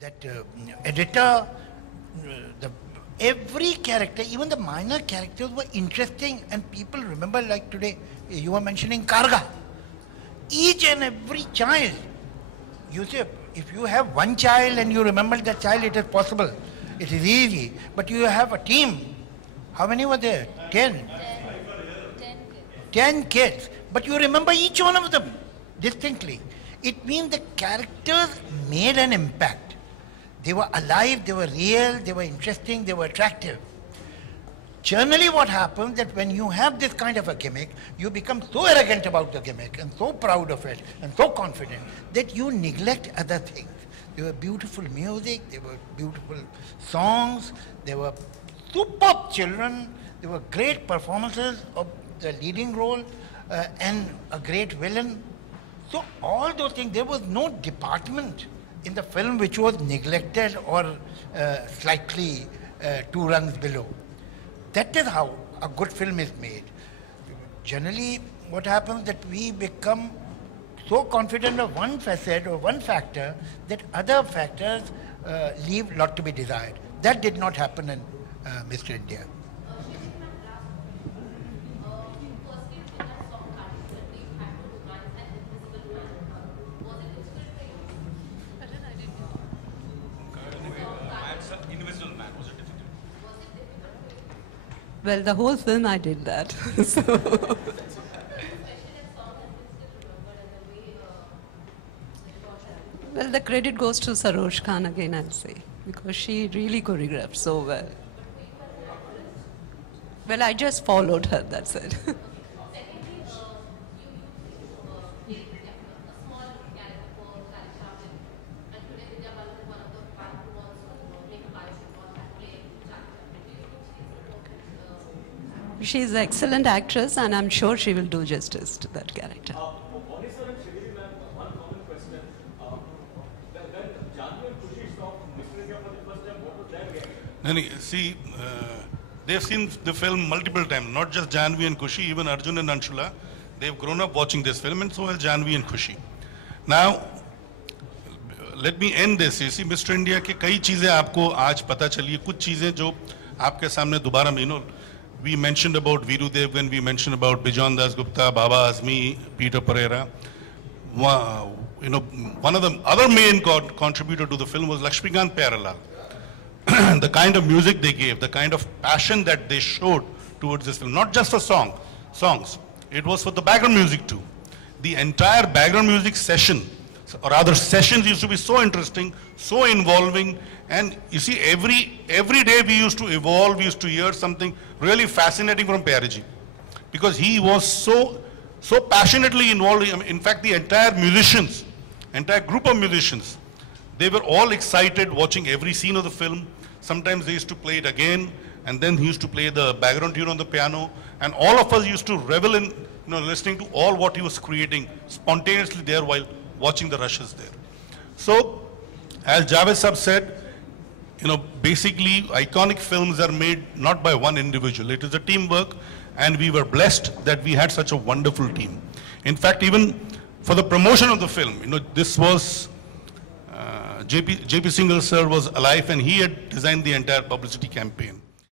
that editor, the every character, even the minor characters were interesting, and people remember, like today, you were mentioning Karga. Each and every child, you say, if you have one child and you remember that child, it is possible. It is easy. But you have a team. How many were there? 10. 10 kids. But you remember each one of them distinctly. It means the characters made an impact. They were alive, they were real, they were interesting, they were attractive. Generally what happens that when you have this kind of a gimmick, you become so arrogant about the gimmick and so proud of it and so confident that you neglect other things. There were beautiful music, there were beautiful songs, there were superb children, there were great performances of the leading role and a great villain. So all those things, there was no department in the film which was neglected or slightly 2 rungs below. That is how a good film is made. Generally, what happens that we become so confident of one facet or one factor that other factors leave a lot to be desired. That did not happen in Mr. India. Well, the whole film I did that. So. Well, the credit goes to Sarosh Khan again, I'll say, because she really choreographed so well. Well, I just followed her, that's it. She's an excellent actress, and I'm sure she will do justice to that character. Nani, see, they've seen the film multiple times, not just Janvi and Kushi, even Arjun and Anshula. They've grown up watching this film, and so has Janvi and Kushi. Now, let me end this. You see, Mr. India के कई चीजें आपको आज पता चली, कुछ चीजें जो आपके सामने दोबारा में, we mentioned about Veeru Devgan, we mentioned about Bijon Das Gupta, Baba Azmi, Peter Pereira. One of the other main contributor to the film was Lakshmikant Pyarelal. The kind of music they gave, the kind of passion that they showed towards this film, not just for songs, it was for the background music too. The entire background music session, or rather sessions, used to be so interesting, so involving, and you see every day we used to evolve, we used to hear something really fascinating from Pyariji, because he was so passionately involved. In fact, the entire group of musicians, they were all excited watching every scene of the film. Sometimes they used to play it again, and then he used to play the background tune on the piano, and all of us used to revel in listening to all what he was creating spontaneously there while watching the rushes there. So, as Javed Sab said, basically iconic films are made not by one individual. It is a teamwork, and we were blessed that we had such a wonderful team. In fact, even for the promotion of the film, this was JP Singhal sir was alive, and he had designed the entire publicity campaign.